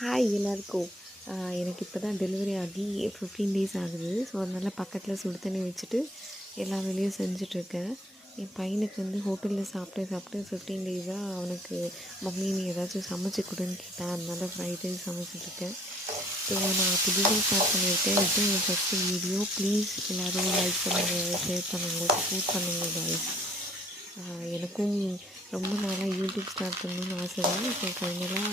Hi எல்லாருக்கும். எனக்கு இப்போ தான் டெலிவரி ஆகி 15 டேஸ் ஆகுது. ஸோ அதனால் பக்கத்தில் சுடு தண்ணி வச்சுட்டு எல்லா வேலையும் செஞ்சுட்ருக்கேன். என் பையனுக்கு வந்து ஹோட்டலில் சாப்பிட்டு சாப்பிட்டு 15 டேஸாக அவனுக்கு மம்மி நீ ஏதாச்சும் சமைச்சு கொடுன்னு கேட்டான். அதனால ஃப்ரைட் ரைஸ் சமைச்சிட்ருக்கேன். ஸோ நான் புதுசாக ஸ்டார்ட் பண்ணியிருக்கேன். இதுதான் என் ஃபஸ்ட்டு வீடியோ. ப்ளீஸ் எல்லோரும் லைக் பண்ணுங்கள், ஷேர் பண்ணுங்கள், சப்போர்ட் பண்ணுங்கள் காய்ஸ். எனக்கும் ரொம்ப நாளாக யூடியூப் ஸ்டார்ட் பண்ணணும்னு ஆசை தான். ஸோ ஃபைனலாக